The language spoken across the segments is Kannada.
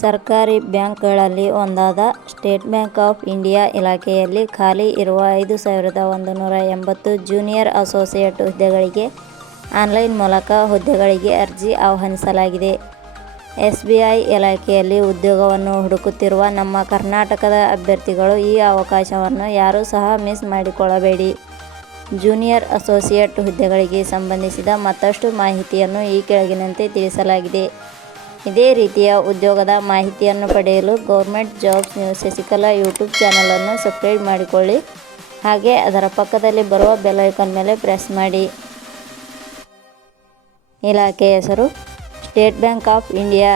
ಸರ್ಕಾರಿ ಬ್ಯಾಂಕ್ಗಳಲ್ಲಿ ಒಂದಾದ ಸ್ಟೇಟ್ ಬ್ಯಾಂಕ್ ಆಫ್ ಇಂಡಿಯಾ ಇಲಾಖೆಯಲ್ಲಿ ಖಾಲಿ ಇರುವ ಐದು ಸಾವಿರದ ಒಂದು ನೂರ ಎಂಬತ್ತು ಜೂನಿಯರ್ ಅಸೋಸಿಯೇಟ್ ಹುದ್ದೆಗಳಿಗೆ ಆನ್ಲೈನ್ ಮೂಲಕ ಹುದ್ದೆಗಳಿಗೆ ಅರ್ಜಿ ಆಹ್ವಾನಿಸಲಾಗಿದೆ. ಎಸ್ ಬಿ ಐ ಇಲಾಖೆಯಲ್ಲಿ ಉದ್ಯೋಗವನ್ನು ಹುಡುಕುತ್ತಿರುವ ನಮ್ಮ ಕರ್ನಾಟಕದ ಅಭ್ಯರ್ಥಿಗಳು ಈ ಅವಕಾಶವನ್ನು ಯಾರೂ ಸಹ ಮಿಸ್ ಮಾಡಿಕೊಳ್ಳಬೇಡಿ. ಜೂನಿಯರ್ ಅಸೋಸಿಯೇಟ್ ಹುದ್ದೆಗಳಿಗೆ ಸಂಬಂಧಿಸಿದ ಮತ್ತಷ್ಟು ಮಾಹಿತಿಯನ್ನು ಈ ಕೆಳಗಿನಂತೆ ತಿಳಿಸಲಾಗಿದೆ. ಇದೇ ರೀತಿಯ ಉದ್ಯೋಗದ ಮಾಹಿತಿಯನ್ನು ಪಡೆಯಲು government jobs news Shashikala YouTube ಚಾನಲನ್ನು ಸಬ್ಸ್ಕ್ರೈಬ್ ಮಾಡಿಕೊಳ್ಳಿ ಹಾಗೆ ಅದರ ಪಕ್ಕದಲ್ಲಿ ಬರುವ ಬೆಲ್ ಐಕಾನ್ ಮೇಲೆ ಪ್ರೆಸ್ ಮಾಡಿ. ಇಲಾಖೆ ಹೆಸರು, ಸ್ಟೇಟ್ ಬ್ಯಾಂಕ್ ಆಫ್ ಇಂಡಿಯಾ.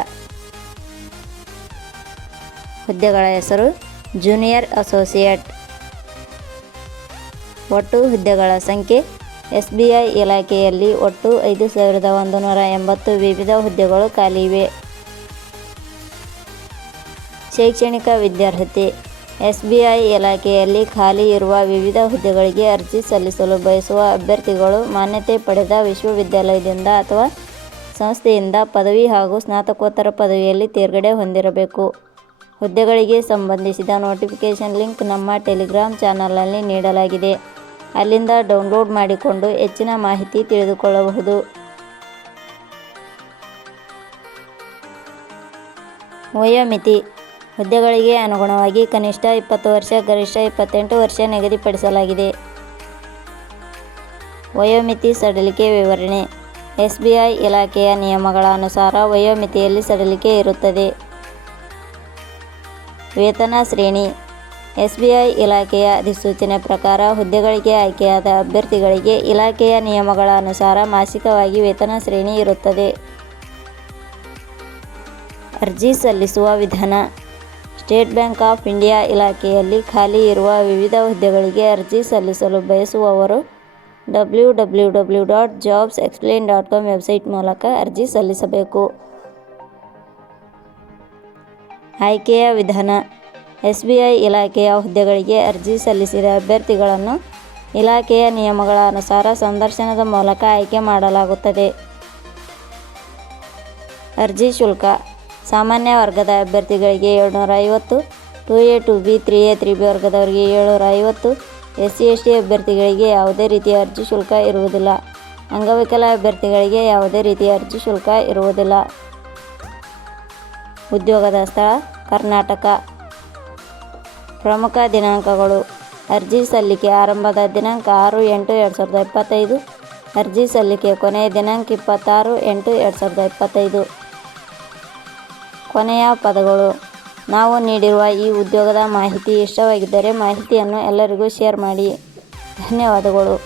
ಹುದ್ದೆಗಳ ಹೆಸರು, ಜೂನಿಯರ್ ಅಸೋಸಿಯೇಟ್. ಒಟ್ಟು ಹುದ್ದೆಗಳ ಸಂಖ್ಯೆ ಎಸ್ ಬಿ ಐ ಇಲಾಖೆಯಲ್ಲಿ ಒಟ್ಟು ಐದು ಸಾವಿರದ ಒಂದು ನೂರ ಎಂಬತ್ತು ವಿವಿಧ ಹುದ್ದೆಗಳು ಖಾಲಿ ಇವೆ. ಶೈಕ್ಷಣಿಕ ವಿದ್ಯಾರ್ಹತೆ ಐ ಇಲಾಖೆಯಲ್ಲಿ ಖಾಲಿ ಇರುವ ವಿವಿಧ ಹುದ್ದೆಗಳಿಗೆ ಅರ್ಜಿ ಸಲ್ಲಿಸಲು ಬಯಸುವ ಅಭ್ಯರ್ಥಿಗಳು ಮಾನ್ಯತೆ ಪಡೆದ ವಿಶ್ವವಿದ್ಯಾಲಯದಿಂದ ಅಥವಾ ಸಂಸ್ಥೆಯಿಂದ ಪದವಿ ಹಾಗೂ ಸ್ನಾತಕೋತ್ತರ ಪದವಿಯಲ್ಲಿ ತೇರ್ಗಡೆ ಹೊಂದಿರಬೇಕು. ಹುದ್ದೆಗಳಿಗೆ ಸಂಬಂಧಿಸಿದ ನೋಟಿಫಿಕೇಷನ್ ಲಿಂಕ್ ನಮ್ಮ ಟೆಲಿಗ್ರಾಮ್ ಚಾನಲ್ನಲ್ಲಿ ನೀಡಲಾಗಿದೆ. ಅಲ್ಲಿಂದ ಡೌನ್ಲೋಡ್ ಮಾಡಿಕೊಂಡು ಹೆಚ್ಚಿನ ಮಾಹಿತಿ ತಿಳಿದುಕೊಳ್ಳಬಹುದು. ವಯೋಮಿತಿ ಹುದ್ದೆಗಳಿಗೆ ಅನುಗುಣವಾಗಿ ಕನಿಷ್ಠ ಇಪ್ಪತ್ತು ವರ್ಷ, ಗರಿಷ್ಠ ಇಪ್ಪತ್ತೆಂಟು ವರ್ಷ ನಿಗದಿಪಡಿಸಲಾಗಿದೆ. ವಯೋಮಿತಿ ಸಡಿಲಿಕೆ ವಿವರಣೆ ಎಸ್ಬಿಐ ಇಲಾಖೆಯ ನಿಯಮಗಳ ಅನುಸಾರ ವಯೋಮಿತಿಯಲ್ಲಿ ಸಡಿಲಿಕೆ ಇರುತ್ತದೆ. ವೇತನ ಶ್ರೇಣಿ ಎಸ್ಬಿಐ ಇಲಾಖೆಯ ಅಧಿಸೂಚನೆ ಪ್ರಕಾರ ಹುದ್ದೆಗಳಿಗೆ ಆಯ್ಕೆಯಾದ ಅಭ್ಯರ್ಥಿಗಳಿಗೆ ಇಲಾಖೆಯ ನಿಯಮಗಳ ಅನುಸಾರ ಮಾಸಿಕವಾಗಿ ವೇತನ ಶ್ರೇಣಿ ಇರುತ್ತದೆ. ಅರ್ಜಿ ಸಲ್ಲಿಸುವ ವಿಧಾನ ಸ್ಟೇಟ್ ಬ್ಯಾಂಕ್ ಆಫ್ ಇಂಡಿಯಾ ಇಲಾಖೆಯಲ್ಲಿ ಖಾಲಿ ಇರುವ ವಿವಿಧ ಹುದ್ದೆಗಳಿಗೆ ಅರ್ಜಿ ಸಲ್ಲಿಸಲು ಬಯಸುವವರು W W W dot jobs explain dot com website ಮೂಲಕ ಅರ್ಜಿ ಸಲ್ಲಿಸಬೇಕು. ಆಯ್ಕೆಯ ವಿಧಾನ ಎಸ್ಬಿಐ ಇಲಾಖೆಯ ಹುದ್ದೆಗಳಿಗೆ ಅರ್ಜಿ ಸಲ್ಲಿಸಿದ ಅಭ್ಯರ್ಥಿಗಳನ್ನು ಇಲಾಖೆಯ ನಿಯಮಗಳ ಅನುಸಾರ ಸಂದರ್ಶನದ ಮೂಲಕ ಆಯ್ಕೆ ಮಾಡಲಾಗುತ್ತದೆ. ಅರ್ಜಿ ಶುಲ್ಕ ಸಾಮಾನ್ಯ ವರ್ಗದ ಅಭ್ಯರ್ಥಿಗಳಿಗೆ ಏಳುನೂರ ಐವತ್ತು, two A, two B, three A, three B ವರ್ಗದವರಿಗೆ ಏಳ್ನೂರ ಐವತ್ತು, ಎಸ್ ಸಿ ಎಸ್ ಟಿ ಅಭ್ಯರ್ಥಿಗಳಿಗೆ ಯಾವುದೇ ರೀತಿಯ ಅರ್ಜಿ ಶುಲ್ಕ ಇರುವುದಿಲ್ಲ. ಅಂಗವಿಕಲ ಅಭ್ಯರ್ಥಿಗಳಿಗೆ ಯಾವುದೇ ರೀತಿಯ ಅರ್ಜಿ ಶುಲ್ಕ ಇರುವುದಿಲ್ಲ. ಉದ್ಯೋಗದ ಸ್ಥಳ ಕರ್ನಾಟಕ. ಪ್ರಮುಖ ದಿನಾಂಕಗಳು ಅರ್ಜಿ ಸಲ್ಲಿಕೆ ಆರಂಭದ ದಿನಾಂಕ ಆರು ಎಂಟು ಎರಡು ಸಾವಿರದ ಇಪ್ಪತ್ತೈದು. ಅರ್ಜಿ ಸಲ್ಲಿಕೆ ಕೊನೆಯ ದಿನಾಂಕ ಇಪ್ಪತ್ತಾರು ಎಂಟು ಎರಡು ಸಾವಿರದ ಇಪ್ಪತ್ತೈದು. ಕೊನೆಯ ಪದಗಳು ನಾವು ನೀಡಿರುವ ಈ ಉದ್ಯೋಗದ ಮಾಹಿತಿ ಇಷ್ಟವಾಗಿದ್ದರೆ ಮಾಹಿತಿಯನ್ನು ಎಲ್ಲರಿಗೂ ಶೇರ್ ಮಾಡಿ. ಧನ್ಯವಾದಗಳು.